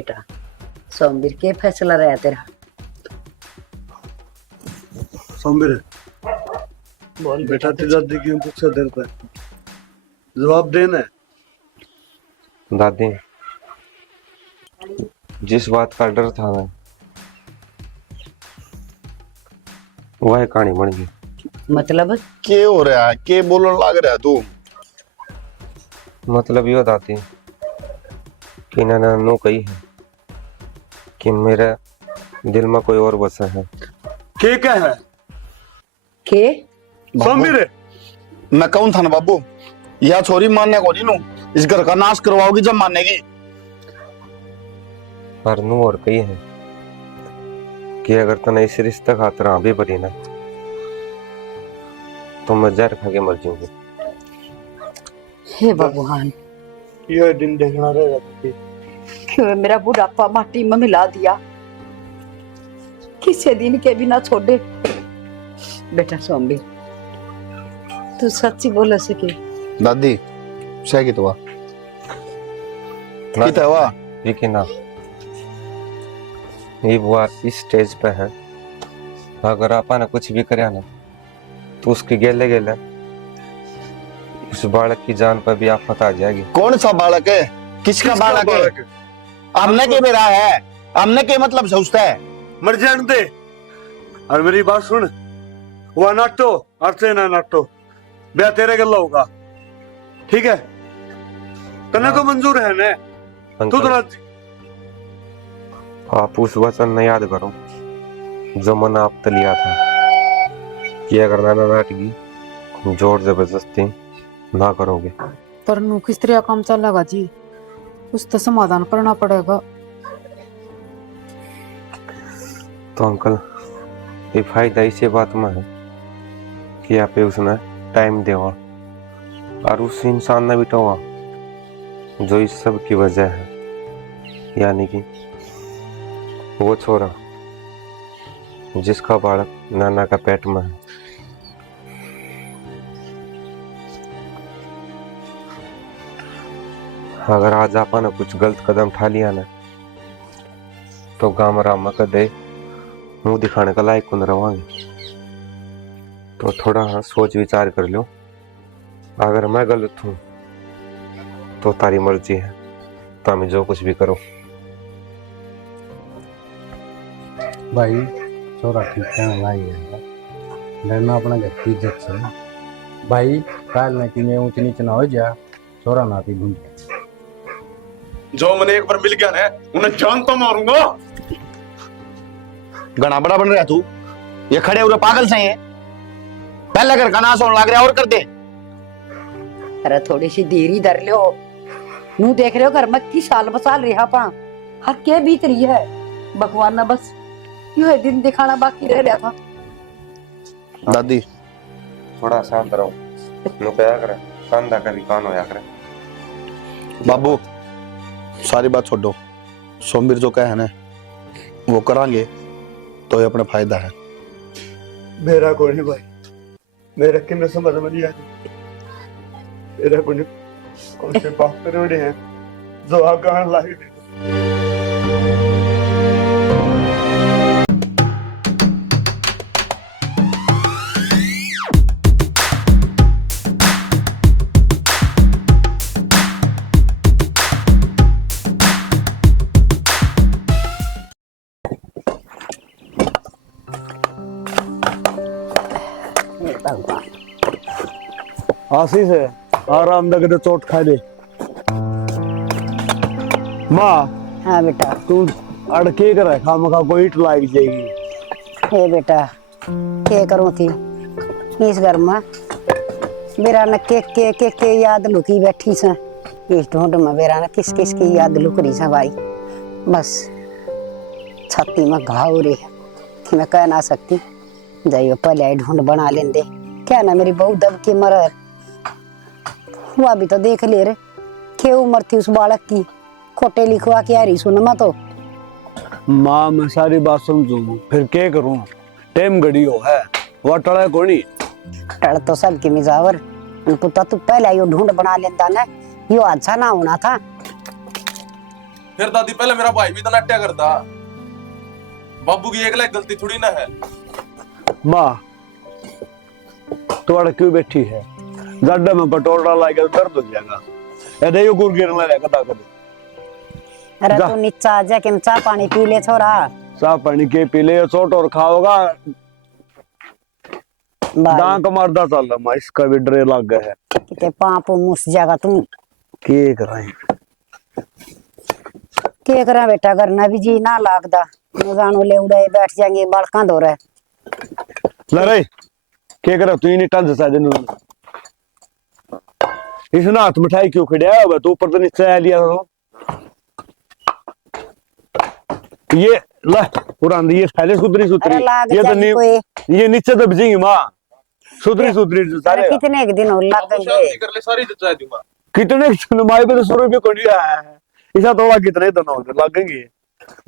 बेटा सोमवीर के फैसला रहा तेरा? सोमवीर बोल बेटा तेरी दादी क्यों पूछा देर पर जवाब देना है। दादी, जिस बात का डर था ना वह कहानी बन गई। मतलब के हो रहा है, के बोलने लग रहा है तू? मतलब यो दादी कि नैना कही है कि मेरे दिल में कोई और बसा है। के क्या है? के सोमवीर मैं कौन था ना बाबू, यह छोरी मानने को नहीं नू, इस घर का नाश करवाओगी जब मानेगी। पर नू और कही है कि अगर तने इस रिश्ते खातर हाँ भी भरी ना तो मैं जहर खा के मर जाऊंगी। हे भगवान, ये दिन देखना रहेगा तुझे। क्यों मेरा बुढ़ापा माटी में मिला दिया, किसी दिन के भी ना छोड़े। बेटा सोमवीर तू सच्ची बोल सके? दादी सह की तो कित हुआ लेकिन ना ये बुआ इस स्टेज पे है, अगर आपा ने कुछ भी करया ना तो उसके गेले गेले उस बालक की जान पर भी आफत आ जाएगी। कौन सा बालक है? किसका बालक है? हमने के मेरा है, हमने के मतलब सोचता है। मर जाने दे और मेरी बात सुन, वह नाटो अर्थे ना नाटो ब्याह तेरे गल्ला होगा, ठीक है? तने तो मंजूर है ना? तू तो राजी? आप उस वचन ने याद करो जो मन आप लिया था कि अगर नाना नाटगी जोर जबरदस्ती ना करोगे। पर नू किस तरह काम चलेगा जी, कुछ तो समाधान करना पड़ेगा। तो अंकल ये फायदा इसी बात में है कि आप उसने टाइम देवा और उस इंसान ने बिठावा जो इस सब की वजह है, यानी कि वो छोरा जिसका बालक नाना का पेट में है। अगर आज आपा ने कुछ गलत कदम उठा लिया ना तो गांव रामा का दे मुंह दिखाने का लायक कौन रवांगे। तो थोड़ा सोच विचार कर लो, अगर मैं गलत हूं तो तारी मर्जी है, तो हमें जो कुछ भी करो। भाई छोरा ठीक कहने लाई है, लड़ना अपना घर की इज्जत से। भाई काल ना कि मैं ऊंच नीच ना हो जा, छोरा ना पी ढूंढ जो मैंने एक बार मिल गया ना उन्हें जान तो मारूंगा। घना बड़ा बन रहा तू, ये खड़े हुए पागल से हैं। पहले घर का नाश होने लग रहा और कर दे। अरे थोड़ी सी देरी धर लो, नू देख रहे हो घर में की साल बसाल रहा पा हर के बीत रही है। भगवान ना बस यह दिन दिखाना बाकी रह रहा था। दादी थोड़ा शांत रहो, नु क्या करे कांदा का भी कान होया करे। बाबू सारी बात छोड़ो, सोमवीर जो कहे है ना वो करांगे तो ये अपना फायदा है। मेरा कोई नहीं भाई, मेरा किन्ने समझ में नहीं आती। मेरा कोई नहीं, कौन से बाप करे बड़े हैं जो आगाह लाए। आशीष है आराम लगे तो चोट खा ले। माँ हाँ बेटा। तू अड़के कर खाम खा कोई ईट लाग जाएगी। हे बेटा क्या करूं थी इस घर में, मेरा न के याद लुकी बैठी सा इस ढूंढ में। मेरा न किस किस की याद लुक रही सा भाई, बस छाती में घाव हो रही है कि मैं कह ना सकती। जाइयो पहले ढूंढ बना लेंदे, क्या ना मेरी बहू दब के मर हुआ भी तो देख ले रे, क्या उम्र थी उस बालक की, खोटे लिखवा के आ रही सुन मैं तो। माँ मैं सारी बात समझू फिर क्या करूं, टाइम घड़ी हो है वह टड़ा कोनी। टड़ तो सब की मिजावर पुता, तू पहले यो ढूंढ बना लेता ना, यो अच्छा ना होना था। फिर दादी पहले मेरा भाई भी तो नाट्या करता। बाबू की एक लाख गलती थोड़ी ना है। माँ तुम्हारा क्यों बैठी है? गड्ढे में पेट्रोल डाला के दर्द हो जाएगा। ये देखो गुड़ गिरने लगा कदा। अरे जा। तू नीचा आ जा कि चाह पानी पी ले छोरा। साफ पानी के पी ले चोट और खाओगा भाई डांक मारदा चल रहा। इसका भी डरे लग गया है। किते पाप मुस जागा तू। के कराए के करा बेटा, करना भी जी ना लागदा। जानो ले उड़े बैठ जाएंगे बालका दो रहे। लरे के करा तू नहीं टल जसा दिन इसने हाथ मिठाई क्यों खड़िया हुआ? तू ऊपर तो नीचे आ लिया तो ये ला पुरानी ये पहले सुधरी सुधरी अरे लाग ये तो जाएगी नहीं कोई। ये नीचे दब जाएंगी माँ। सुधरी सुधरी अरे सारे कितने एक दिन और बाबू लगेंगे। शादी कर ले, सारी जचा दूंगा। कितने माई पे तो 100 रुपये को दिया है। इसा थोड़ा कितने दिन हो लगेंगे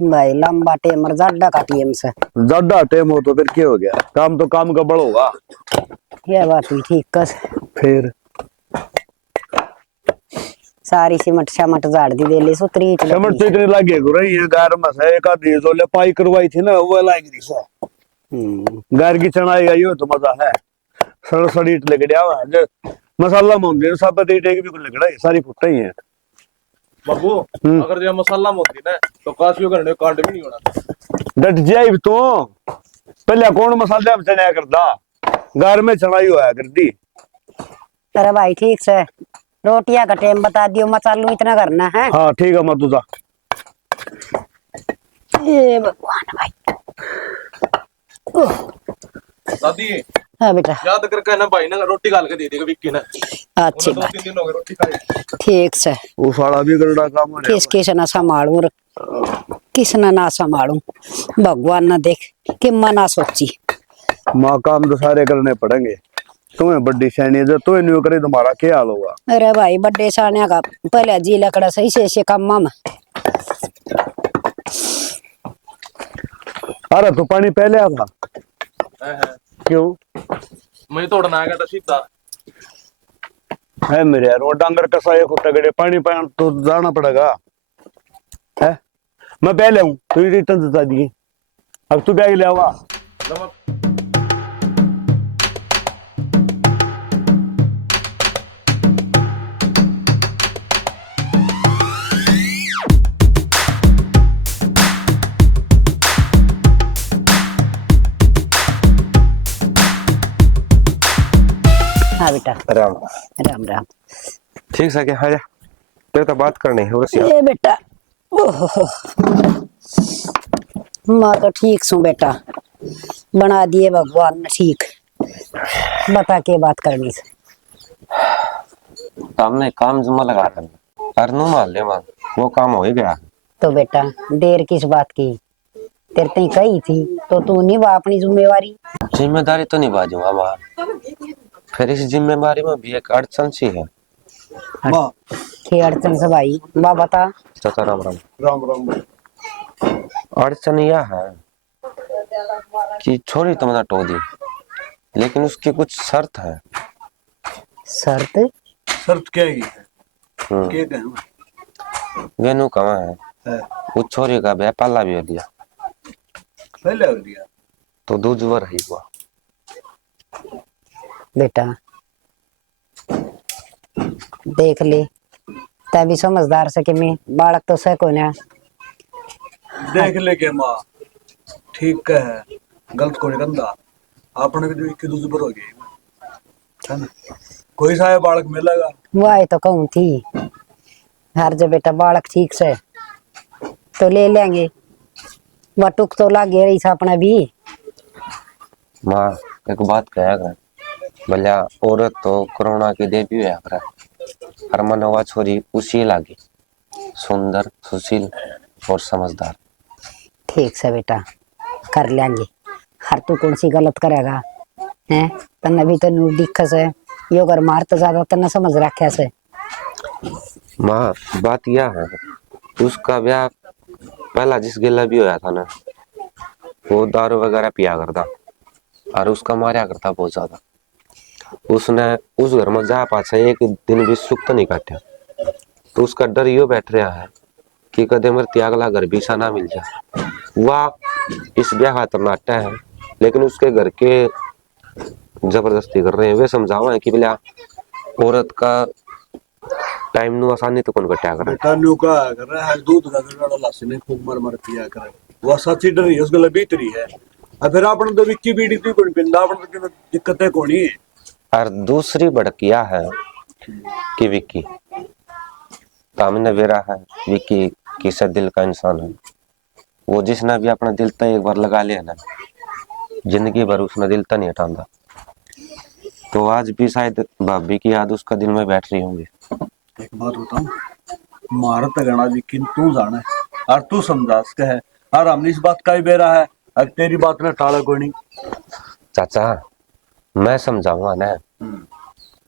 भाई लंबा टेमर जाडा का टीएम से। ज्यादा टाइम हो तो फिर क्या हो गया? काम तो काम का बड़ होगा। ये बात भी ठीक कस। फिर सारी सिमट शमट झाड़ दी दे ले सुतरी समझ तो इतने लगे रही है गार में से एक आधी जो ले पाई करवाई थी ना वो लाग रही से गार की चढ़ाई गई हो तो मजा है। सड़ सड़ी लग गया हुआ जो मसाला मोंदे सब पे टेक भी कुछ लग रहा है सारी फुट्टा ही है। बाबू अगर ये मसाला मोदी ना तो कासियो करने कांड भी नहीं होना। डट जाए तो पहले कौन मसाले में चढ़ाया करता गार में चढ़ाई हुआ कर दी। अरे भाई ठीक से रोटियां का टाइम बता दियो, मसालू इतना करना है। हाँ ठीक है मत जा। ये भगवान भाई। दादी हाँ बेटा याद करके ना भाई ना रोटी गाल के दे देगा विक्की ने। अच्छी उन्हें बात 2-3 दिन हो गए रोटी खाई। ठीक से। वो साड़ा भी गरड़ा काम हो रहा किस किस ना संभालू किस ना संभालू भगवान ना देख कि मना सोची। माँ काम तो सारे करने पड़ेंगे। तुम्हें बड़ी सैनी है तो नहीं करे तुम्हारा क्या हाल होगा? अरे भाई बड्डे साने का पहले जी लकड़ा सही से काम में। अरे तो पानी पहले आ था क्यों? मैं तोड़ना आ गया था सीधा। है मेरे यार वो डांगर कसा एक तगड़े पानी पानी तो जाना पड़ेगा है। मैं पहले हूँ तो रिटर्न बता दिए। अब तू बैग ले आवा। हाँ बेटा राम राम राम। ठीक है क्या? हाँ जा तेरे तो बात करनी है बस यार। ये बेटा ओहो माँ तो ठीक सू बेटा बना दिए भगवान ने ठीक। बता के बात करनी से। हमने काम जमा लगा करना करनू मान ले मान वो काम हो ही गया। तो बेटा देर किस बात की? तेरे ते कही थी तो तू निभा अपनी जिम्मेवारी। जिम्मेदारी तो निभाऊंगा माँ। फिर इस जिम्मेदारी में भी एक अड़चन सी है। के अड़चन से भाई बा बता। चाचा राम राम। राम राम। अड़चन यह है कि छोरी तो मना टो दी लेकिन उसकी कुछ शर्त है। शर्त? शर्त क्या है? क्या कहूँ? वेनु कहाँ है? उस छोरी का ब्याह पहला भी हो लिया पहले हो लिया तो दूजवर रही हुआ। बेटा देख ले तभी समझदार से कि मैं बालक तो से कोई ना। देख ले के माँ ठीक है गलत को नहीं करता। आपने भी तो दूसरी पर हो गई है ना। कोई सा बालक मिलेगा वही तो कहूँ थी हर जब बेटा बालक ठीक से तो ले लेंगे। वटुक तो लागे रही था अपना भी। माँ एक बात कहा कर भला औरत तो कोरोना की देवी है कर हर मनवा छोरी उसी लागी सुंदर सुशील और समझदार। ठीक से बेटा कर लेंगे। हर तू कौन सी गलत करेगा हैं? तन्ने भी तो नू दिख से यो कर मार तो ज्यादा तन्ने समझ रखा से। माँ बात यह है उसका ब्याह पहला जिस गिला भी होया था ना वो दारू वगैरह पिया करता और उसका मारा करता बहुत ज्यादा। उसने उस घर में जा पाछा एक दिन भी सुख तो नहीं काटा तो उसका डर यो बैठ रहा है कि कदे मरती अगला घर भी सा ना मिल जाए। वह इस ब्याह खातर नाटा है, लेकिन उसके घर के जबरदस्ती कर रहे हैं। वे समझावा है कि बोला औरत का टाइम नु आसानी तो कौन कटा कर। बेटा न्यू का कर रहा है दूध का गड़ा लासी ने खूब मर मर पिया करे। वो सच्ची डरी है, उसके लिए भीतरी है। और फिर आपने तो विक्की बीड़ी तू कोई पिंडा आपने तो दिक्कतें कोनी है। और दूसरी भड़किया है कि विक्की तामने बेरा है, विक्की किस दिल का इंसान है। वो जिसने भी अपना दिल तक एक बार लगा लिया ना, जिंदगी भर उसने दिल तक नहीं हटाता। तो आज भी शायद भाभी की याद उसका दिल में बैठ रही होंगी। एक बात बताऊं, मारत गणा विक्की तू जाना है और तू समझा सके है। और हमने इस बात का ही बेरा है, अब तेरी बात ने टाला कोई नहीं। चाचा मैं समझाऊंगा ना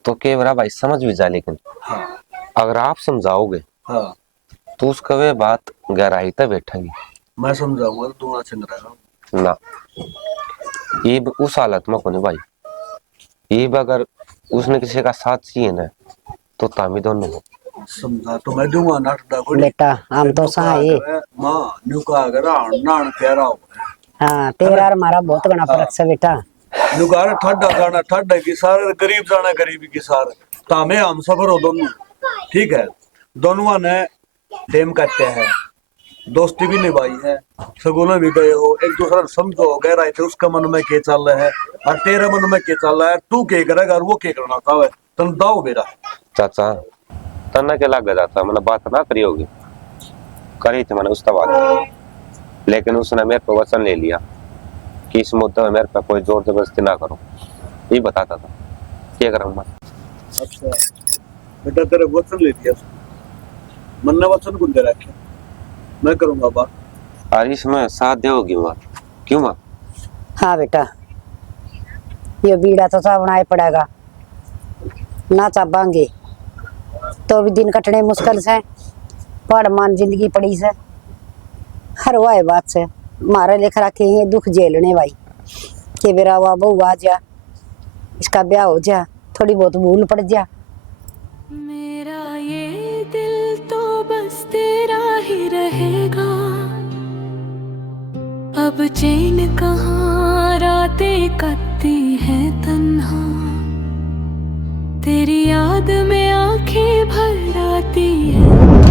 तो केवरा भाई समझ भी जा, लेकिन हाँ अगर आप समझाओगे हाँ तो उसका वे बात गहराई तक बैठेगी। मैं समझाऊंगा तो तू ना चिंग रहेगा ना ईब उस हालत में कोने भाई, ईब अगर उसने किसी का साथ चाहिए ना तो तामी दोनों हो। समझा तो मैं दूंगा ना को बेटा हम तो सा है। मां न्यू का अगर नान प्यारा हो। हाँ तेरा और हमारा बहुत घना फर्क से बेटा। न्यू का ठंडा जाना ठंडा की सारे गरीब जाना गरीबी की सारे तामे हम सफर हो दोनों। ठीक है, दोनों ने टेम करते हैं, दोस्ती भी निभाई है, सगुने भी गए हो, एक दूसरे को समझो गहराई थे उसका मन में क्या चल रहा है और तेरे मन में क्या चल रहा है। तू क्या करेगा और वो क्या करना चाहे तुम दाओ मेरा। चाचा तना के लग जाता, मतलब बात ना करी होगी, करी थी मैंने उसका बात, लेकिन उसने मेरे पे वचन ले लिया कि इस मुद्दे में मेरे पे कोई जोर जबरदस्ती ना करो। ये बताता था क्या करूँ मैं। अच्छा बेटा तेरे वचन ले दिया, मन ने वचन कुछ दे रखे, मैं करूंगा बात और इसमें साथ दोगी माँ, क्यों माँ? हाँ बेटा ये बीड़ा तो सा बनाए पड़ेगा ना, चाबांगे तो भी दिन कटने मुश्किल से, पढ़ मान जिंदगी पड़ी से हर वाह बात से मारे लिख रखे हैं दुख झेलने भाई कि मेरा वाह बहू आ जा, इसका ब्याह हो जा, थोड़ी बहुत भूल पड़ जा। मेरा ये दिल तो बस तेरा ही रहेगा, अब चैन कहाँ रातें कटती है तन्हा, तेरी याद में आंखें भर आती है।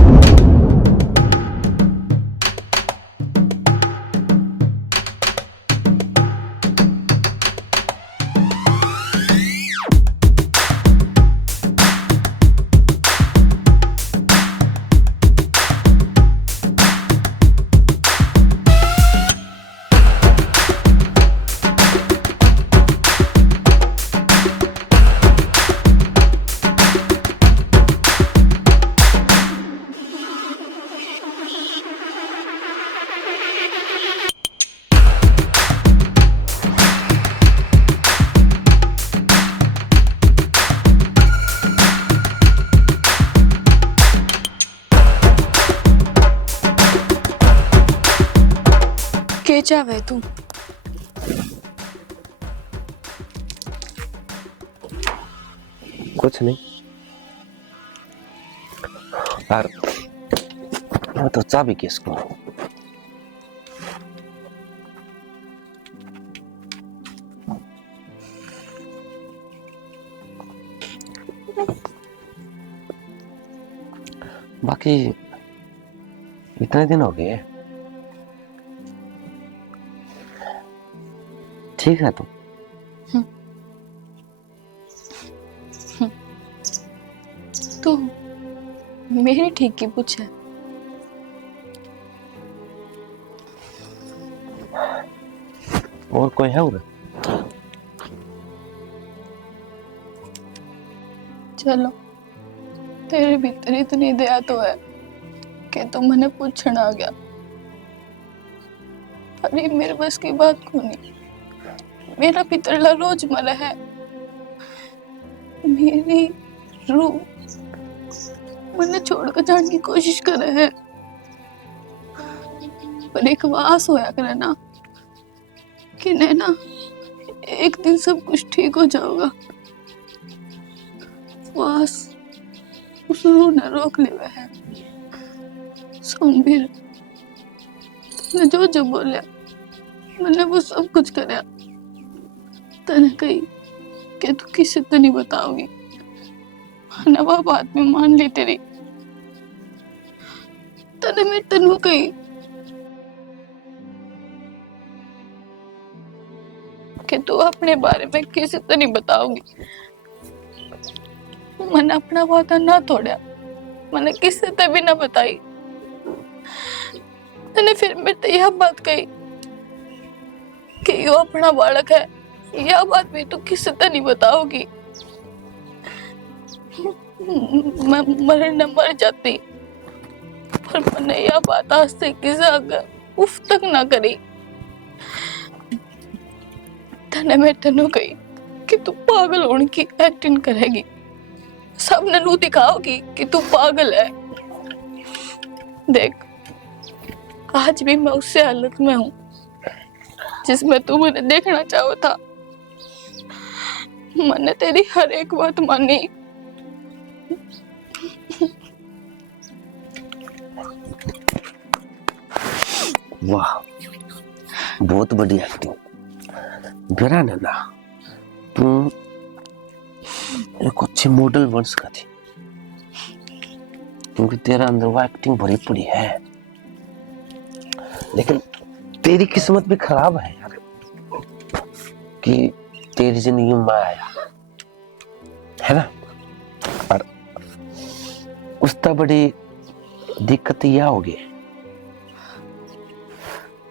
के चावे तू? कुछ नहीं यार, मैं तो चाबी किसको। बाकी इतने दिन हो गए, ठीक है तुम? तू मेरे ठीक की पूछ है। और कोई है उधर? चलो तेरे भीतर इतनी दया तो है कि तू मैंने पूछना आ गया, पर ये मेरे बस की बात को नहीं। मेरा पितरला रोज मरा है, मेरी रूह मैंने छोड़कर जाने की कोशिश कर रहे हैं, पर एक आस होया करे ना कि नैना एक दिन सब कुछ ठीक हो जाएगा। आस उस रूह ने रोक लिया है। सोमवीर ने जो जो बोलिया मैंने वो सब कुछ करया। तने कही कि तू किसी तो नहीं बताओगी, मैंने वो बात में मान ली तेरी। तने मैं तेनू कही कि तू अपने बारे में किसी तो नहीं बताओगी। मैंने अपना वादा ना तोड़ा, मैंने किसी से भी ना बताई। मैंने फिर मेरे तो यह बात कही कि यो अपना बालक है, यह बात भी तू किसी से नहीं बताओगी। मैं मरने मर जाती, पर मैंने यह बात आज से किसी आगे उफ तक ना करी। तने मैं तेनू कही कि तू पागल होने की एक्टिंग करेगी, सबने नू दिखाओगी कि तू पागल है। देख आज भी मैं उसी हालत में हूँ जिसमें तू मुझे देखना चाहो था। मैंने तेरी हर एक बात मानी। वाह, बहुत बढ़िया एक्टिंग। बेरा नैना, तू एक अच्छी मॉडल बन सका थी, क्योंकि तेरा अंदर वो एक्टिंग भरी पड़ी है। लेकिन तेरी किस्मत भी खराब है यार कि तेरी जिंदगी में मैं आया, है ना। और उसका बड़ी दिक्कत यह होगी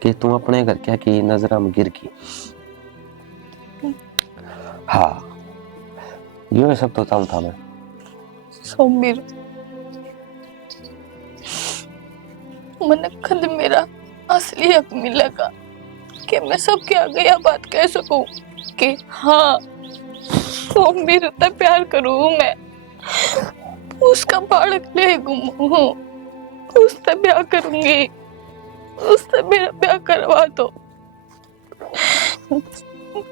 कि तुम अपने घर क्या की नजर में गिर गई। हाँ, ये सब तो था मैं। सोमवीर मैंने खुद मेरा असली हक मिलेगा कि मैं सबके आगे यह बात कह सकूं कि हाँ सोमवीर से प्यार करूं मैं, उसका बालक ले हूँ, उससे ब्याह करूंगी, उससे मेरा ब्याह करवा दो।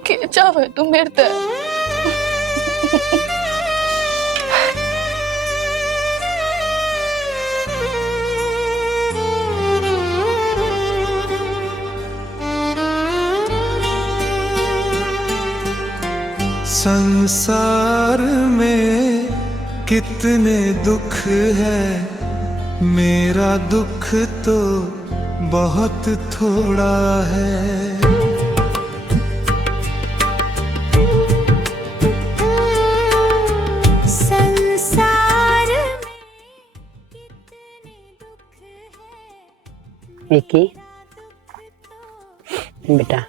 क्या चाहे तू मेरे से। संसार में कितने दुख है, मेरा दुख तो बहुत थोड़ा है। संसार में कितने दुख है। विकी बेटा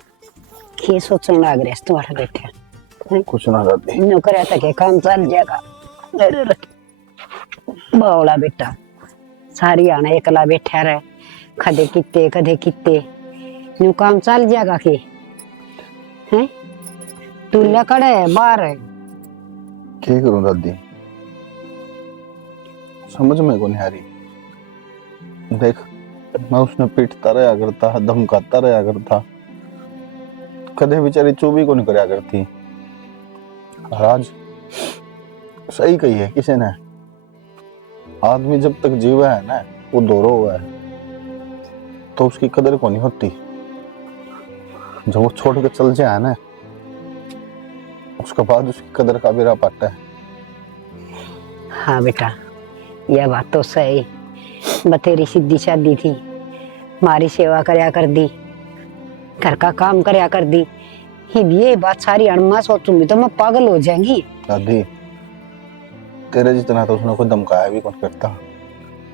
ये सोचने लग रहा है तुम्हारा बेटा कुछ ना दादी, नौकरिया तक काम चल जाएगा। बावला बेटा सारी आना एकला बैठा रहे, कदे किते न्यू काम चल जाएगा कि हैं। तू लकड़ है बाहर है, क्या करूं दादी, समझ में को नहीं आ रही। देख मैं उसने पीटता रहा करता, धमकाता रहा करता, कदे बेचारी चुप ही को नहीं करया करती। आज सही कही है किसी ने, आदमी जब तक जीवा है ना वो दोरो हुआ है तो उसकी कदर को नहीं होती। जब वो छोड़ के चल जाए ना उसके बाद उसकी कदर का बेरा पाटा है। हाँ बेटा यह बात तो सही। बतेरी सीधी शादी थी, मारी सेवा करया कर दी, घर का काम करया कर दी। ये बात सारी अणमा सोचूंगी तो मैं पागल हो जाएंगी। दादी तेरे जितना तो उसने कोई धमकाया भी कौन करता,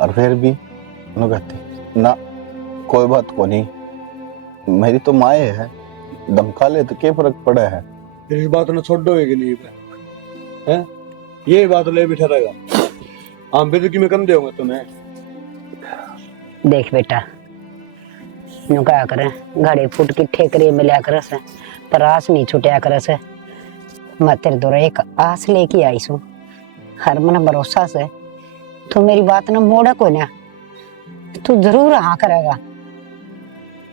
और फिर भी उन्होंने कहती ना कोई बात को नहीं, मेरी तो माए है, धमका ले तो क्या फर्क पड़ा है। इस बात ने छोड़ दोगे कि नहीं है? ये बात ले बैठा रहेगा, हम बेइज्जती में कम देंगे तुम्हें। देख बेटा यूं क्या करे, गाड़ी फूट की ठेकरे मिला कर से पर आस नहीं छुटिया कर से। मैं तेरे द्वारा एक आस लेके आई सू, हर मन भरोसा से तू मेरी बात ना मोड़ा को ना, तू जरूर हाँ करेगा।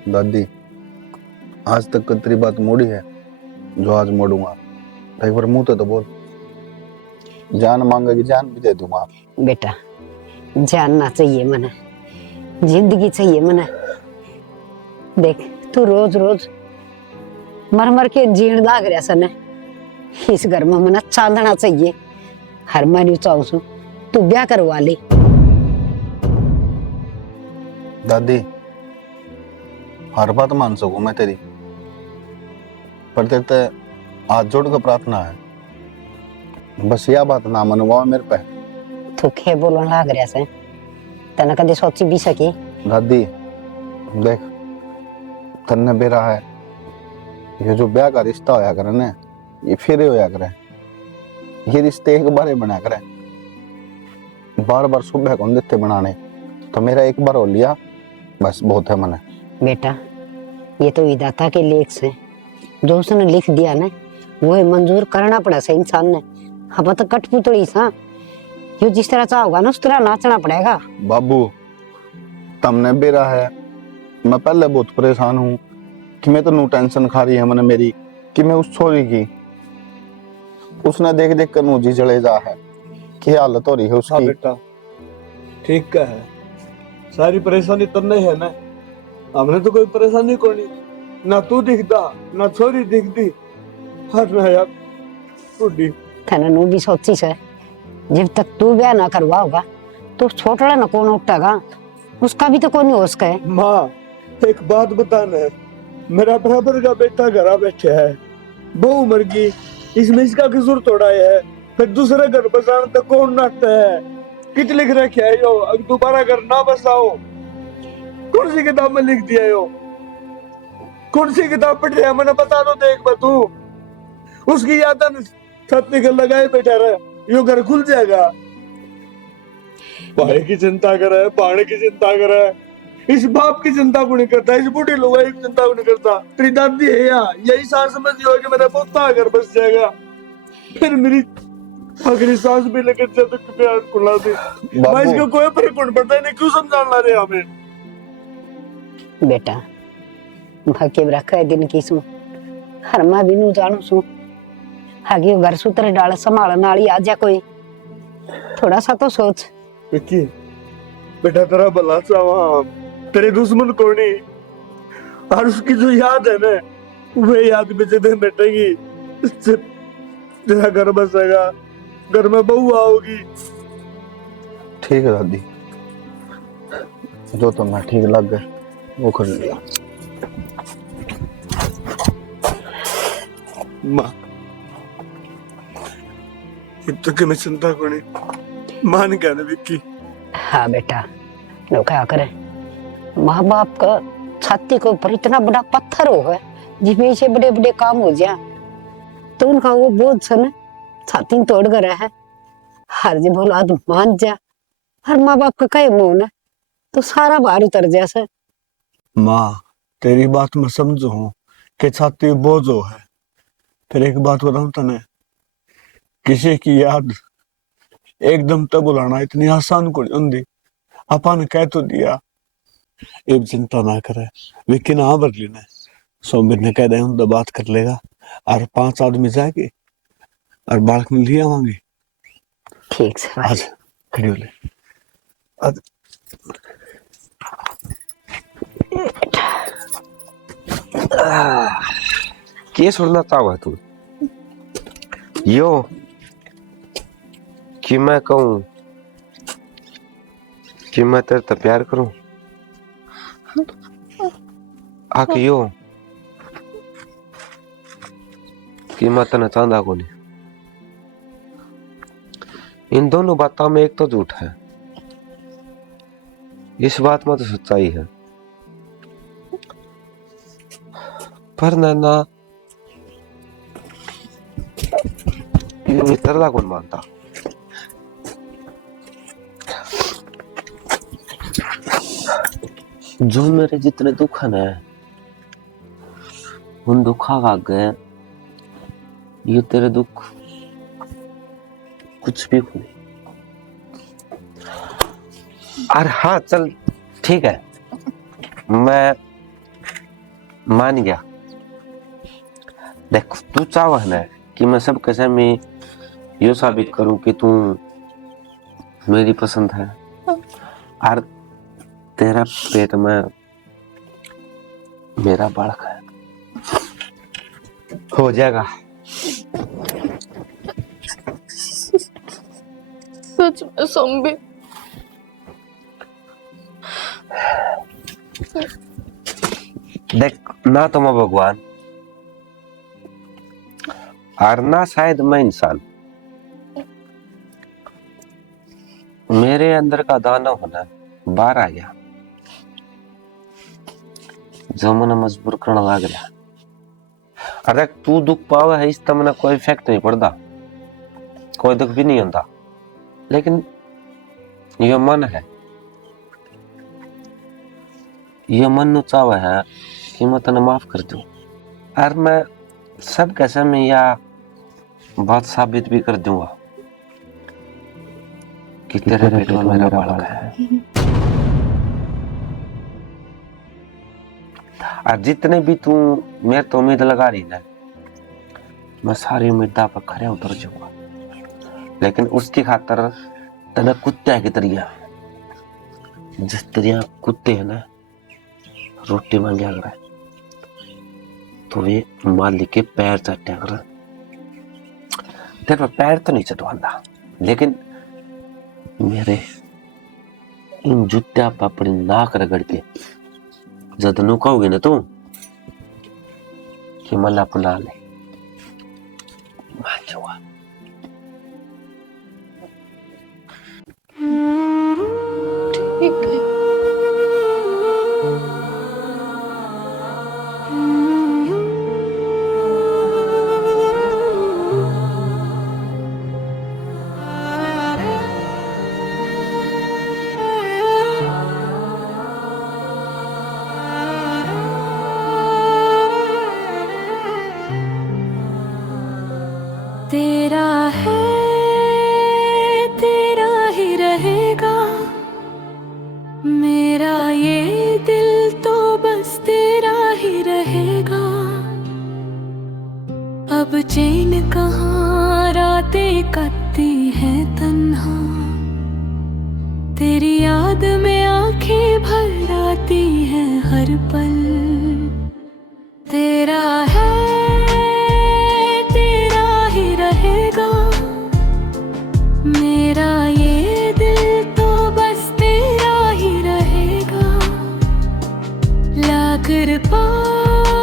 दादी आज तक तेरी बात मोड़ी है जो आज मोड़ूंगा, एक बार मुंह तो बोल, जान मांगेगी जान भी दे दूंगा। बेटा जानना चाहिए मने, जिंदगी चाहिए मने। देख तू रोज रोज मर मर के जीण लाग रहा सन, इस घर में मना चांदना चाहिए। हर मैं चाहूँ सु तू ब्याह करवा ले। दादी हर बात मान सकूं मैं तेरी, पर तेरे ते हाथ जोड़ कर प्रार्थना है, बस यह बात ना मनवाओ मेरे पे। तू खे बोलन लाग रहा से, तने कदे सोची भी सकी? दादी देख, तन्ने बेरा है, ये जो ब्याह का रिश्ता होया करे ने, ये फिर होया करे। ये रिश्ते एक बार ही बना करे, बार बार सुबह कौन देते बनाने। तो मेरा एक बार हो लिया बस बहुत है मने। बेटा ये तो विधाता के लेख से, जो उसने लिख दिया ना वो मंजूर करना पड़ा से इंसान ने। अब तो कठपुतली सा, यो जिस तरह चाहोगा ना उस तरह नाचना पड़ेगा। बाबू तमने बेरा है, मैं पहले बहुत परेशान हूँ कि मैं तो नू टेंशन खा रही है मैंने मेरी कि मैं उस छोरी की, उसने देख देख कर मुझे जले जा है कि हालत हो रही है हाँ उसकी। बेटा ठीक का है, सारी परेशानी तन्ने है ना, हमने तो कोई परेशानी को नहीं, ना तू दिखता ना छोरी दिखती, हर ना यार टूटी। थने नू भी सोची से, जब तक तू ब्याह ना करवाओगा तो छोटड़ा न कौन उठेगा, उसका भी तो कोई नहीं होश है। माँ एक बात बताना, मेरा बराबर का बेटा घर बैठा है, बहू मर गई, इसमें इसका कसूर थोड़ा है, फिर दूसरे घर बसाने तक कौन नाटता है? कित लिख रखे है यो, अब दोबारा घर ना बसाओ। कौन सी किताब में लिख दिया यो? कौन सी किताब पढ़ रहा है मैंने बता दो देख बा तू। उसकी याद छत निकल लगाए बैठा रहे, यो घर खुल जाएगा। भाई की चिंता करे, पानी की चिंता करे, इस बाप की चिंता को नहीं करता, इस बूढ़ी लोग की चिंता को नहीं करता। तेरी दादी है या यही सांस समझी हो कि मेरा पोता घर बस जाएगा, फिर मेरी आखिरी सांस भी लेकर जब तक प्यार खुला दी। मैं इसको कोई फर्क नहीं पड़ता, नहीं क्यों समझाना रहे हमें? बेटा भाग्य रखा है दिन की सू, हर मां भी नू जानू सू, आगे घर सूत्र डाल संभालने वाली आ जा कोई, थोड़ा सा तो सोच। विक्की बेटा तेरा भला चाहवा, तेरे दुश्मन को नहीं, और उसकी जो याद है ना वे याद भी जब मिटेगी तेरा घर बसेगा, घर में बहू आओगी। ठीक है दादी, जो तुम्हें ठीक लग गए वो कर लिया। माँ इतना कि मैं चिंता को नहीं, मां ने कहना विक्की। हाँ बेटा लो क्या करे, माँ बाप का छाती के ऊपर इतना बड़ा पत्थर हो है जिसमें से बड़े बड़े काम हो जाए, तो उनका वो बोझ सन छाती तोड़ कर है। हर जब औलाद मान जा, हर माँ बाप का कहे मुंह ना तो सारा भार उतर जैसे। माँ तेरी बात मैं समझू हूँ कि छाती बोझ हो है, फिर एक बात बताऊं तने, किसी की याद एकदम तब बुलाना इतनी आसान को नहीं होती। अपन कह तो दिया, एक चिंता ना करे, लेकिन हाँ बदली ने सोमवीर ने कह रहे हम तो बात कर लेगा, और 5 आदमी जाएंगे और बालक में ले आवांगे। ठीक से भाई। आज खड़ी हो ले आज। के सुनना चाहवा तू यो कि मैं कहूं कि मैं तेरे से प्यार करूं, आके यो कि मैं तेने चाहता को नहीं। इन दोनों बातों में एक तो झूठ है, इस बात में तो सच्चाई है। पर नैना मित्रता कौन मानता? जो मेरे जितने दुख है ना, उन दुखा का आगे ये तेरे दुख कुछ भी नहीं। और हाँ चल ठीक है, मैं मान गया। देख तू चाह है ना कि मैं सब कैसे मैं यो साबित करूं कि तू मेरी पसंद है, और तेरा पेट में मेरा बालक है, हो जाएगा। सच में सोम्बे? देख, ना तो मैं भगवान और ना शायद मैं इंसान। मेरे अंदर का दाना होना बाहर आ गया, जो मैंने मजबूर करने लग गया। अरे तू दुख पावा है, इसका मैंने कोई इफेक्ट नहीं पड़ता, कोई दुख भी नहीं होता। लेकिन ये मन है, ये मन नु चाहवा है कि मैं तने माफ कर दूं, और मैं सब कैसे में यह बात साबित भी कर दूंगा कि तेरे पेट में मेरा बालक है। और जितने भी तू मेरे तो उम्मीद लगा रही ना, मैं सारी उम्मीदा पर खरे उतर जाऊंगा। लेकिन उसकी खातर तने कुत्ते की तरह, जिस तरह कुत्ते है ना रोटी मांगे अगर तो वे मालिक के पैर चट्टा कर। तेरे पर पैर तो नहीं चटवांदा, लेकिन मेरे इन जूत्या पर अपनी नाक रगड़ के जद नु कहोगे ना तू कि मला अपना ले, मान जाऊंगा। ठीक है। तेरा है, तेरा ही रहेगा, मेरा ये दिल तो बस तेरा ही रहेगा। अब चैन कहाँ, रातें कटती हैं तन्हा, तेरी याद में आंखें भर आती हैं हर पल। तेरा है, मेरा ये दिल तो बस तेरा ही रहेगा। लाकर पास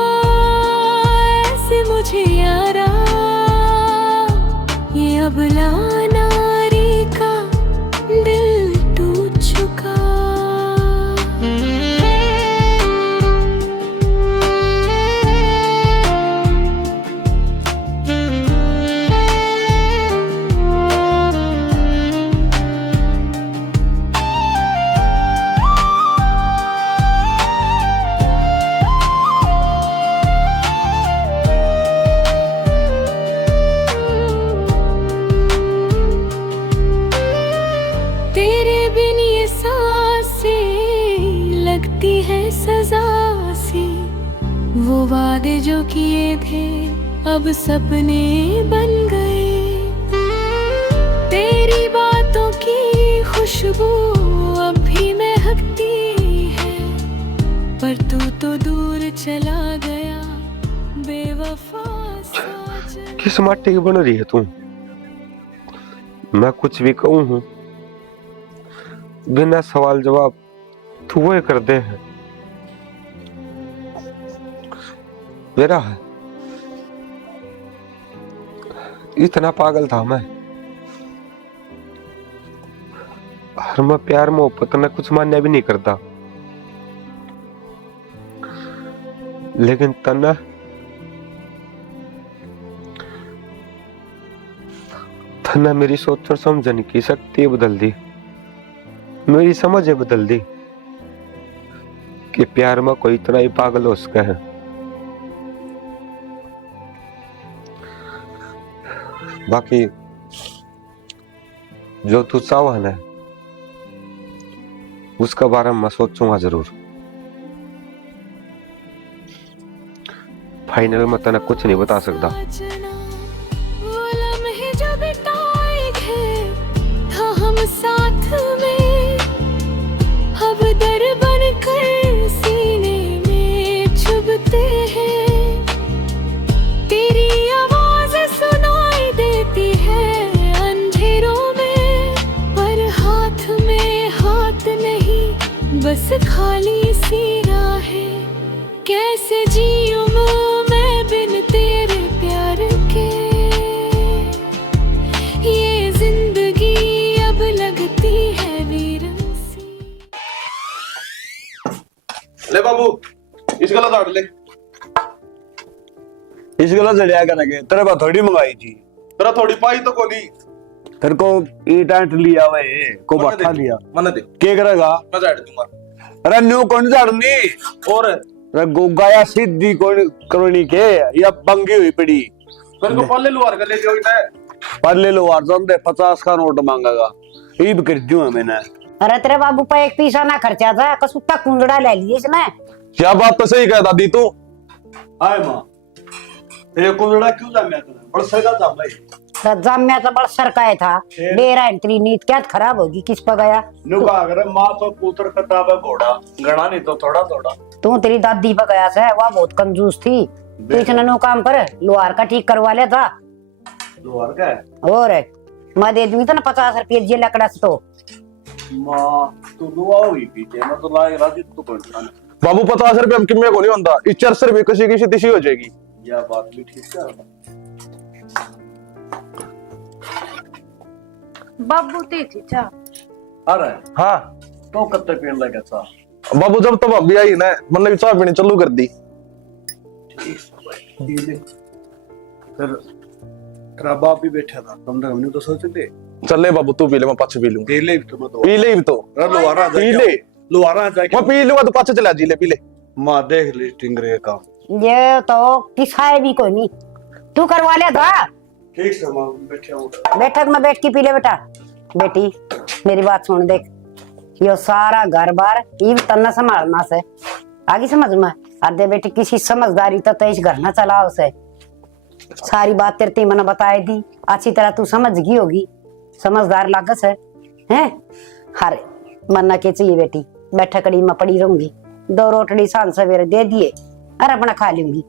मुझे यारा, ये अबला नारी का दिल टूट चुका। वो वादे जो किए थे अब सपने बन गए। तेरी बातों की खुशबू अब भी महकती है, पर तू तो दूर चला गया बेवफा। किस माटी की बन रही है तू? मैं कुछ भी कहूं हूं, बिना सवाल जवाब तू वो कर दे है। मेरा है, इतना पागल था मैं, और मैं प्यार मोहब्बत में कुछ मान्य भी नहीं करता। लेकिन तना मेरी सोच और समझने की शक्ति बदल दी, मेरी समझ बदल दी कि प्यार में कोई इतना ही पागल हो सके है। बाकी जो तू चाहा ना उसका बारे में मैं सोचूंगा जरूर। फाइनल में तना कुछ नहीं बता सकता। वो लम्हे जो बिताए थे हम साथ में, अब दरबार झाड़ ले। इस गला जड़िया करेंगे तेरे पास थोड़ी मंगाई थी। तेरा थोड़ी पाई तो कोनी। तेरे को ईट आंट लिया वे को मने बैठा दे, लिया मने दे, क्या करेगा? मैं झाड़ दूंगा। अरे न्यू कौन झाड़नी? और अरे गोगाया सीधी कौन करोनी के या बंगी हुई पड़ी। मेरे को पल्ले लुहार का ले जाओ इतना। पर ले लो यार, तुम 50 का नोट मांगेगा ये भी कर दूं मैंने। अरे तेरे बाबू पर एक पैसा ना खर्चा था, कसुत्ता कुंजड़ा ले लिए इसने। क्या बात तो सही कह दादी तू। हाय मां तेरे को लड़ा क्यों जाम्या तूने? बड़ सगा जाम भाई। जाम्या तो बड़ सरकाए था। बेरा एंट्री नीत क्या खराब होगी, किस पर गया? नुका अगर मां तो पुत्र कताब घोड़ा गणा नहीं तो थोड़ा थोड़ा। तू तेरी दादी पर गया से, वह बहुत कंजूस थी। तू इतना नो काम कर, लोहार का ठीक करवा ले था। लोहार का है? और मैं दे दूंगी तो ना 50 रुपये जे लकड़ा से। तो मां तू दुआ हुई पीछे मैं तो लाए राजी तू कौन सा बाबू 50 रुपए हम किम्मे को नहीं होता। इस 400 रुपए किसी की तिशी हो जाएगी। या बात भी ठीक है। बाबू ती थी चा। अरे हाँ तो कत्ते पीन लगा सा बाबू जब तब अभी आई ना मतलब चाय पीनी चालू कर दी। फिर तेरा बाप भी बैठा था, कम से कम नहीं तो सोच ले। चल ले बाबू तू पी ले, मैं पाछे पी लूंगा। पी ले तो मैं तो पी ले तो लोहारा पी ले, लोहारा जाके मैं पी लूंगा तो पाछे चला जी ले पी ले। मां देख ली टिंगरे का। ये तो किसाए भी कोई नहीं, तू करवा ले था। ठीक से मां बैठे हूं। बैठक में बैठ के पी ले बेटा। बेटी मेरी बात सुन, देख यो सारा घर बार ये तन्ना संभालना से आगे समझ में आधे। बेटी किसी समझदारी तो इस घर ना चलाओ से। सारी बात तेरे ती मैंने बताई दी, अच्छी तरह तू समझ गई होगी। समझदार लागस है हैं? हरे मन्ना के चाहिए बेटी, बैठक कड़ी में पड़ी रहूंगी। 2 रोटड़ी सांझ सवेरे दे दिए और अपना खा लूंगी।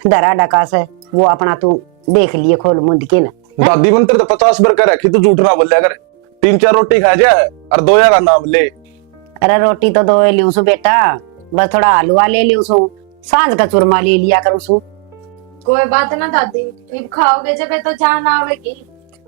दरा डका से वो अपना तू देख लिए खोल मुंद के ना। दादी मन तेरे तो 50 बार कर रखी, तू झूठ ना बोलिया कर। 3-4 रोटी खा जा और 2 का नाम ले। अरे रोटी तो 2 लियो सु बेटा, बस थोड़ा हलवा ले लियो सु, सांझ का चूरमा ले लिया करूं सु। कोई बात ना दादी, इब खाओगे जब तो जान आवेगी।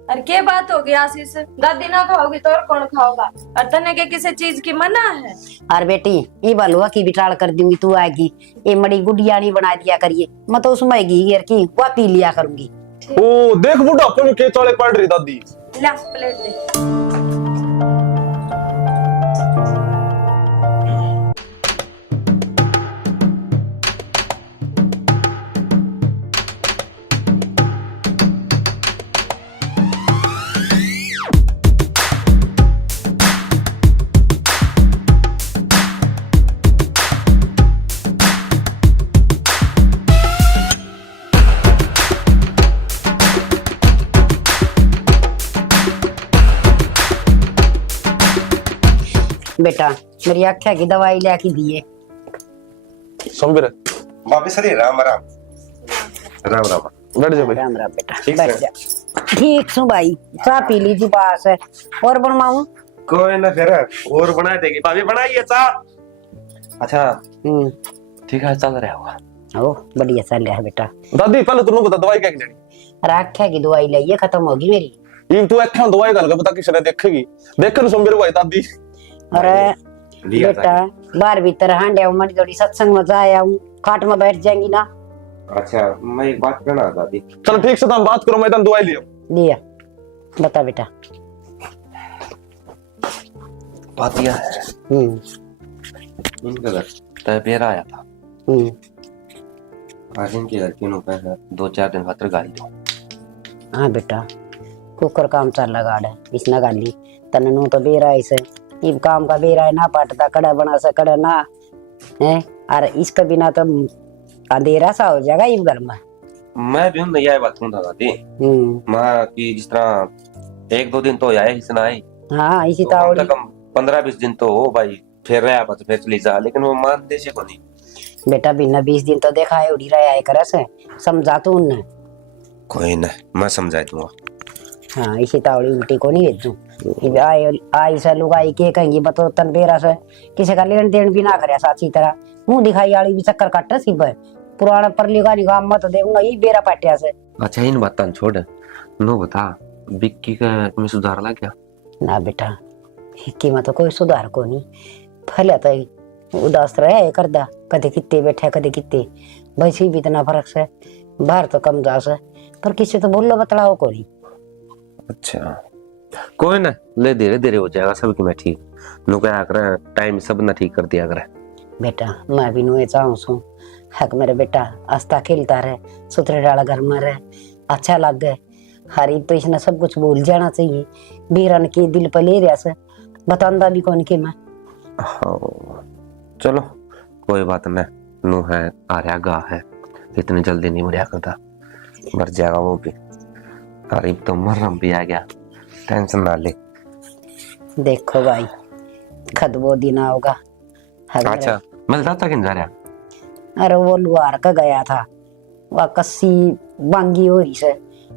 और क्या बात होगी आशीष, दादी ना खाओगी तो और कौन खाओगा? और तने के किसी चीज की मना है? और बेटी ये हलवा की बिटाड़ कर दूंगी, तू आएगी ये मड़ी गुडिया नहीं बना दिया करिए, मैं तो उसमें घेर की वह पी लिया करूंगी। ओ देख बुढ़ापे में के चाले पड़ रही दादी। ला प्लेट दे। बेटा मेरी आख्या की दवाई लेके दिए। संबिर वापस अरे राम राम राम राम। बैठ जा भाई। राम राम बेटा, ठीक बैठ है। जा। ठीक सु भाई, चाय पी लीजिए पास है और बनवाऊं? कोई ना फिर और बना देगी भाभी, बनाइए चा। अच्छा ठीक है चल रहा होगा। ओ बढ़िया चल रहा है बेटा। दादी पहले तुमने बता दवाई क्या जानी? आख्या की दवाई लाइए, खत्म होगी मेरी। ये तू अच्छा दवाई कर बता किसने देखेगी? देखकर संबिर भाई दादी। अरे बेटा बाहर भीतर हांडे मड़ी थोड़ी सत्संग में जाया हूँ, खाट में बैठ जाएंगी ना। अच्छा मैं एक बात करना दादी। चलो ठीक से तुम बात करो, मैं तुम दवाई लियो। लिया बता बेटा। बात यह है इनके घर तबेरा आया था। आज इनके घर तीनों पैसे 2-4 दिन खातर गाली दो। हाँ बेटा कुकर काम चल लगा है इसना गाली तने नो तो बेरा इसे इब काम का बेरा है ना, पाटता कड़ा बना सा कड़ा ना है। और इसके बिना तो अंधेरा सा हो जाएगा इब घर में। मैं भी नहीं आई बात सुनता दादी। माँ की जिस तरह 1-2 दिन तो आए ही सुनाई। हाँ इसी तो तावड़ी कम 15-20 दिन तो हो भाई, फिर रहा बस फिर चली जा, लेकिन वो मान देशे को नहीं। बेटा बिना 20 दिन तो देखा है उड़ी रहा है करे से, समझा तू उन्हें। कोई ना मैं समझा दूंगा। हाँ इसी तावड़ी उल्टी को नहीं भेजू। आई से लुगाई के कहेंगी बतो तन बेरा से किसी का लेन देन भी ना करे अच्छी तरह, मुंह दिखाई वाली भी चक्कर काट सी पुराना पर लिखा निगाह मत देऊंगा ये बेरा पाटिया से। अच्छा इन बातन छोड़, नो बता बिक्की का तुम्हें सुधार ला क्या? ना बेटा हिक्की में तो कोई सुधार को नहीं, पहले तो उदास रहे करदा, कदे कित्ते बैठे कदे कित्ते, वैसे भी इतना फर्क से बाहर तो कम जा से, पर किसी तो बोलो बतलाओ को नहीं। अच्छा कोई ना, ले धीरे धीरे हो जाएगा सब में ठीक। नु क्या करे टाइम सब ना ठीक कर दिया करे। बेटा मैं भी नुए चाहूँ सू हक मेरे बेटा आस्था खेलता रहे, सुथरे डाला घर में रहे, अच्छा लग गए। हरी तो इसने सब कुछ भूल जाना चाहिए, बीरन के दिल पर ले रहा से बतांदा भी कौन के मैं। चलो कोई बात नहीं, नु है आर्या गा है, इतनी जल्दी नहीं मरिया करता, मर जाएगा वो भी। अरे तो मरम भी आ गया, टेंशन ना ले। देखो भाई खद वो दिन आओगा। अच्छा मिलता था किन जा रहा? अरे वो लुहार का गया था, वह कस्सी बांगी हो रही से,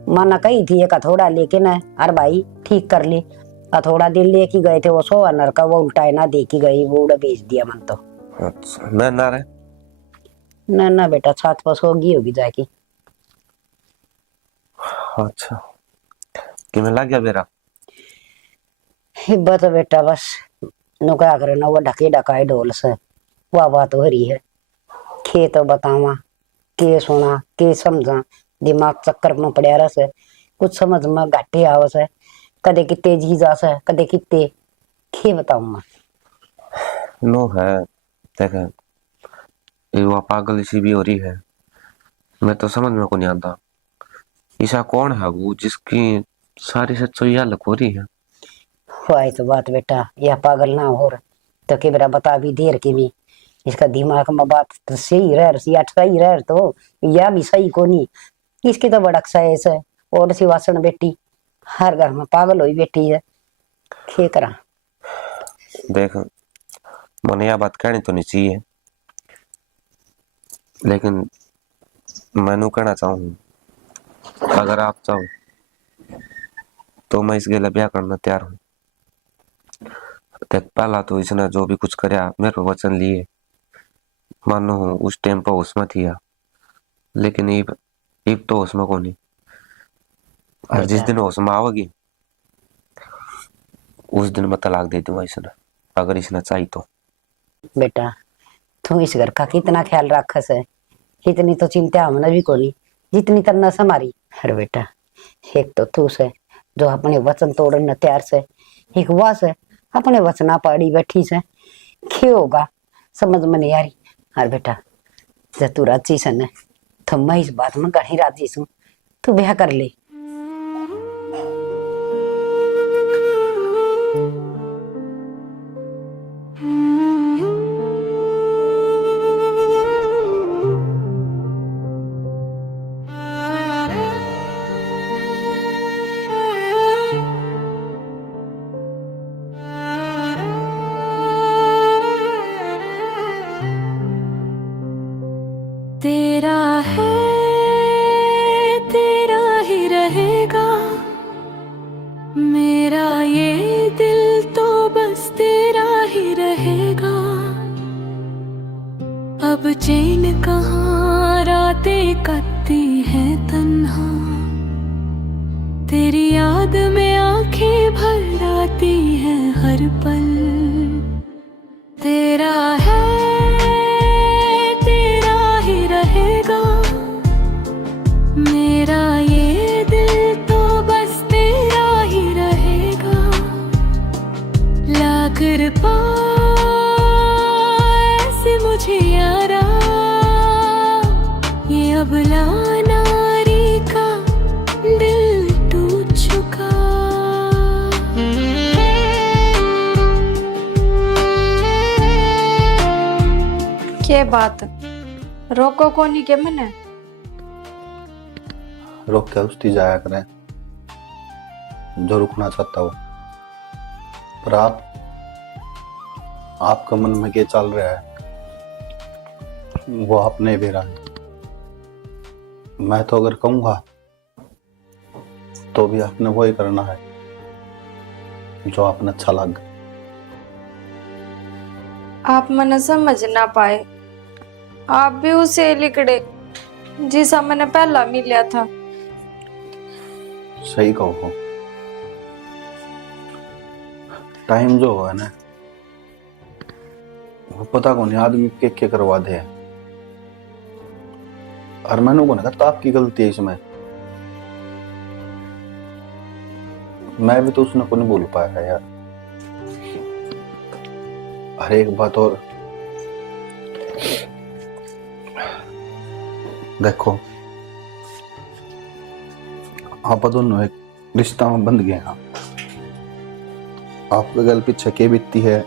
माना कही थी एक हथौड़ा लेके ना, अरे भाई ठीक कर ले। हथौड़ा दिन लेके गए थे वो 100 अनर का, वो उल्टा ना दे के गई, वो उड़ा बेच दिया मन तो। अच्छा ना रे ना बेटा छात पास होगी जाके। अच्छा कि मैं लग गया मेरा हिब्बत बेटा बस नुका करे ना, वो ढके ढकाए ढोल से वह बात हो रही है। खे तो बतावा के सुना के समझा, दिमाग चक्कर में पड़ा रहा से, कुछ समझ में घाटे आवे से, कदे कितने जी जा से कदे कितने खे बताऊं मैं। नो है देख, युवा पागल सी भी हो रही है, मैं तो समझ में को नहीं आता ईसा कौन है वो जिसकी सारी सच्चाई अलग हो रही है। वही तो बात बेटा, यह पागल ना हो रहा तो के बेरा बता भी देर के भी, इसका दिमाग में बात तो सही रह रही सही रह तो या भी सही को नहीं, इसकी तो बड़क सा है और सी वासन बेटी हर घर में पागल हुई बैठी है, खे करा। देख मैंने यह बात कहनी तो नहीं चाहिए, लेकिन मैनू कहना चाहूँ अगर आप चाहो तो मैं इस गेला ब्याह करना तैयार हूँ। देख पहला तो इसने जो भी कुछ करया मेरे पे वचन लिए, मानो उस टाइम पर होश में थिया, लेकिन इब तो होश में को नहीं, और जिस दिन होश में आवेगी उस दिन मैं तलाक दे दूंगा इसने, अगर इसने चाहिए तो। बेटा तू इस घर का कितना ख्याल रखस है, इतनी तो चिंता हमने भी को नहीं जितनी तरना से हमारी। अरे बेटा एक तो तू से जो अपने वचन तोड़ने तैयार से, एक वह से अपने वचना पाड़ी बैठी से, क्यों होगा समझ में नहीं आ रही। अरे बेटा जब तू राजी से न तो मैं इस बात में कहीं राजी हूँ, तू ब्याह कर ले। तेरा है तेरा ही रहेगा, मेरा ये दिल तो बस तेरा ही रहेगा। अब चैन कहाँ रातें कटती है तन्हा, तेरी याद में आंखें भर आती है हर पल। तेरा है मेरा ये दिल तो बस तेरा ही रहेगा। लाकर पास मुझे यारा, ये अबला नारी का दिल टूट चुका। क्या बात रोको को नहीं के मैंने रोक के उसकी जाया करें जो रुकना चाहता हो, पर आपका मन में क्या चल रहा है वो आप नहीं दे रहा है। मैं तो अगर कहूंगा तो भी आपने वही करना है जो आपने अच्छा लग। आप मन समझ ना पाए, आप भी उसे लिखड़े जिसा मैंने पहला मिला था। सही कहो, टाइम जो है ना पता कौन है आदमी के करवा दे। और मैंने को कहा आपकी गलती है इसमें, मैं भी तो उसने को नहीं बोल पाया यार। अरे एक बात और देखो, आप दोनों एक रिश्ता में बंध गए हैं। आपके गल पीछे के बीतती है,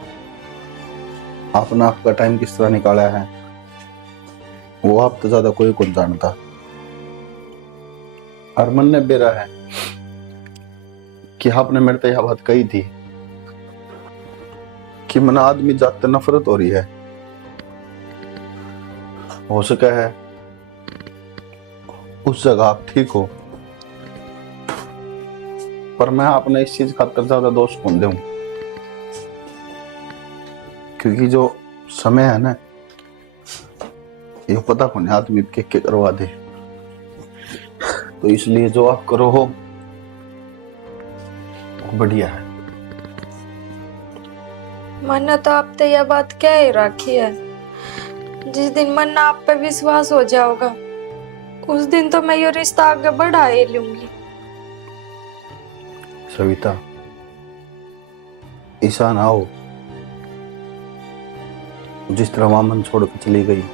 आपने आपका टाइम किस तरह निकाला है, वो आप तो ज्यादा कोई कौन जानता। और मन ने बेरा है कि आपने मेरे तो यह बात कही थी कि मन आदमी जात नफरत हो रही है। हो सका है उस जगह आप ठीक हो, पर मैं अपने इस चीज खातर ज्यादा दोष कौन दूं, क्योंकि जो समय है ना ये पता कौन आदमी के करवा दे। तो इसलिए जो आप करो हो वो बढ़िया है। मैंने तो आप तो यह बात कह ही रखी है, जिस दिन मन आप पे विश्वास हो जाओगा उस दिन तो मैं ये रिश्ता आगे बढ़ा ही लूंगी। सविता, ऐसा ना हो जिस तरह वहां मन छोड़ के चली गई,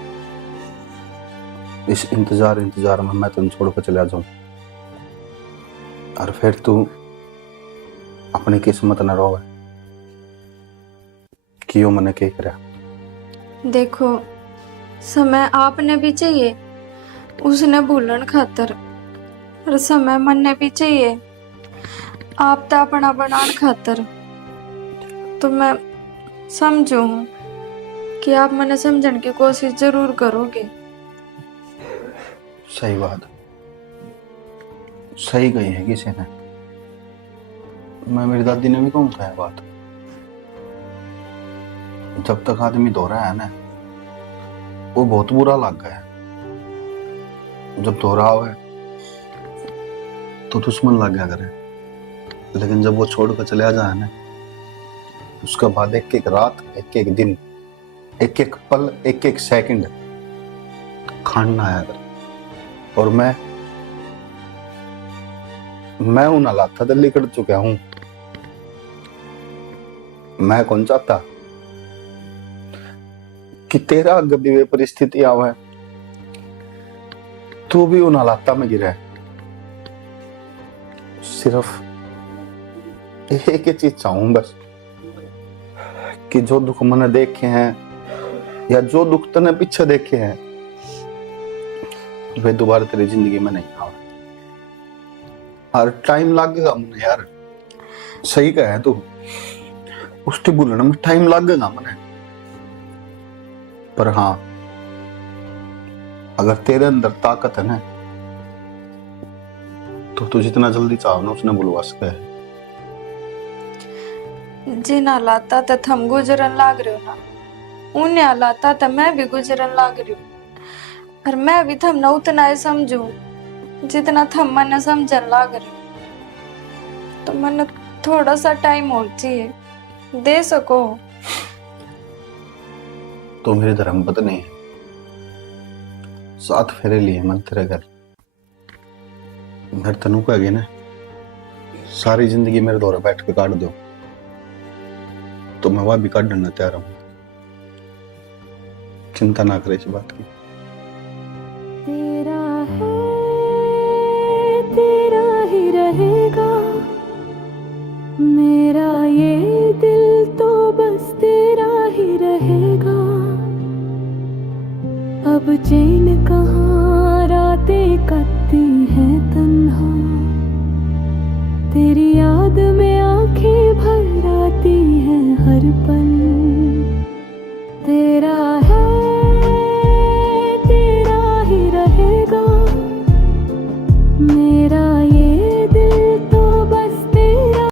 इस इंतजार में मैं तुम छोड़ कर चला जाऊं और फिर तू अपनी किस्मत न रोवे कि मैंने क्या करा। देखो, समय आपने भी चाहिए उसने भूलन खातर, और समय मन ने भी चाहिए आप तो अपना बनान खातर। तो मैं समझू हूँ कि आप मने समझने की कोशिश जरूर करोगे। सही बात, सही कही है किसी ने। मैं मेरी दादी ने भी कहूँ है बात, जब तक आदमी धो रहा है ना वो बहुत बुरा लग गया है, जब धो रहा हो तो दुश्मन लग गया करे, लेकिन जब वो छोड़ कर चले जाए ना उसके बाद एक एक रात, एक एक दिन, एक एक पल, एक एक सेकंड खाना आया करे। और मैं उन हालात से निकल चुका हूं। मैं कौन चाहता कि तेरा कभी वे परिस्थिति आवे तू भी उन हालात में गिरा। सिर्फ एक ही चीज चाहूं बस कि जो दुख मैंने देखे हैं या जो दुख तने पीछे देखे हैं वे दोबारा तेरी जिंदगी में नहीं आवे। और टाइम लगेगा मुझे यार, सही कहा है तू, उसके भूलने में टाइम लगेगा मुझे, पर हाँ अगर तेरे अंदर ताकत है ना तो तू जितना जल्दी चाहो ना उसने बुलवा सके है। जिन हालात तो थम गुजरन लाग रहे हो ना, उन हालात तो मैं भी गुजरन लाग रही हूँ, और मैं भी थम न उतना ही समझू जितना थम मन समझन लाग रही हूँ। तो मन थोड़ा सा टाइम और चाहिए, दे सको। तो मेरी धर्मपत्नी है, 7 फेरे लिए मन तेरे घर, मेरे तनु का ना सारी जिंदगी मेरे दौरे बैठ के काट दो तो मैं वहां भी काटना तैयार हूं। चिंता ना करे इस बात की। तेरा है तेरा ही रहेगा, मेरा ये दिल तो बस तेरा ही रहेगा। अब चैन कहाँ, रातें कटती हैं तन्हा, तेरी याद में आंखें भर आती